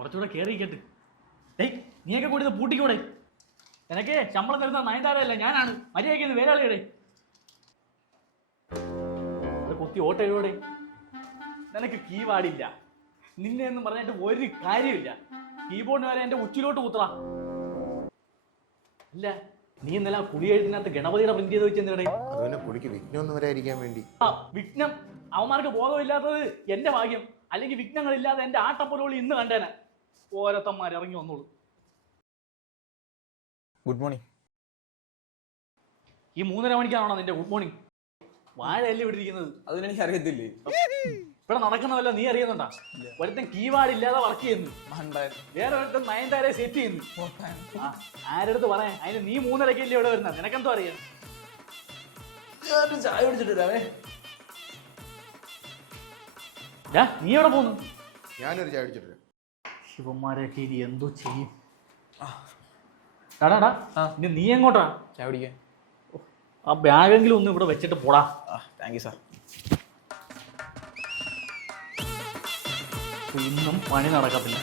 കുറച്ചുകൂടെ കയറിയിരിക്കട്ട്. ഡേയ് നീയൊക്കെ കൂടി ഇത് പൂട്ടിക്കൂടെ? നിനക്ക് ശമ്പളം തരുന്ന നയൻതാരയല്ല ഞാനാണ്. മര്യാദയ്ക്ക് വേറെ ആളുകളെ കുത്തി ഓട്ടയോടെ. നിനക്ക് കീപാടില്ല, നിന്നെ എന്ന് പറഞ്ഞിട്ട് ഒരു കാര്യമില്ല. കീബോർഡിന് വരെ എന്റെ ഉച്ചിലോട്ട് കുത്തറ. ഇല്ല നീ ഇന്നലെ കുടിയെഴുത്തിനകത്ത് ഗണപതിയുടെ പ്രിന്റ് ചെയ്ത് വെച്ചെന്തേ? വിഘ്നം വരാതിരിക്കാൻ വേണ്ടി. ആ വിഘ്നം, അവന്മാർക്ക് ബോധമില്ലാത്തത് എന്റെ ഭാഗ്യം. അല്ലെങ്കിൽ വിഘ്നങ്ങളില്ലാതെ എന്റെ ആട്ടപ്പൊലോളി ഇന്ന് കണ്ടേനെ. ഓരോത്തന്മാർ ഇറങ്ങി വന്നോളൂ. Good morning. ഈ 3:30 മണിക്കാണോ നിന്റെ ഗുഡ് മോർണിംഗ്? വാഴയല്ലേ വിട്ടിരിക്കുന്നത്? അതിനെനിക്ക് അറിയത്തില്ലേ. ഇവിടെ നടക്കുന്നതല്ല നീ അറിയുന്നുണ്ടാ? ഒരുത്തൻ കീപാഡ് ഇല്ലാതെ വർക്ക് ചെയ്യുന്നു, വേറെ ഒരുത്തൻ നയൻതാരെ സെറ്റ് ചെയ്യുന്നു. ആരെടുത്ത് പറയാൻ? അതിന് നീ 3:30 ഇവിടെ വരുന്ന നിനക്കെന്തോ അറിയാം? ചായ കുടിച്ചിട്ട് വരാവേ. നീ എവിടെ പോന്നു? ഞാനൊരു ചായ കുടിച്ചിട്ട്. ശിവന്മാരൊക്കെ ഇനി എന്തോ ചെയ്യും? ടാടാ ഇനി നീ എങ്ങോട്ടാ? ചായ കുടിക്കാൻ. ആ ബാഗെങ്കിലും ഒന്ന് ഇവിടെ വെച്ചിട്ട് പോടാ. Thank you sir. ഇന്നും പണി നടക്കത്തില്ല.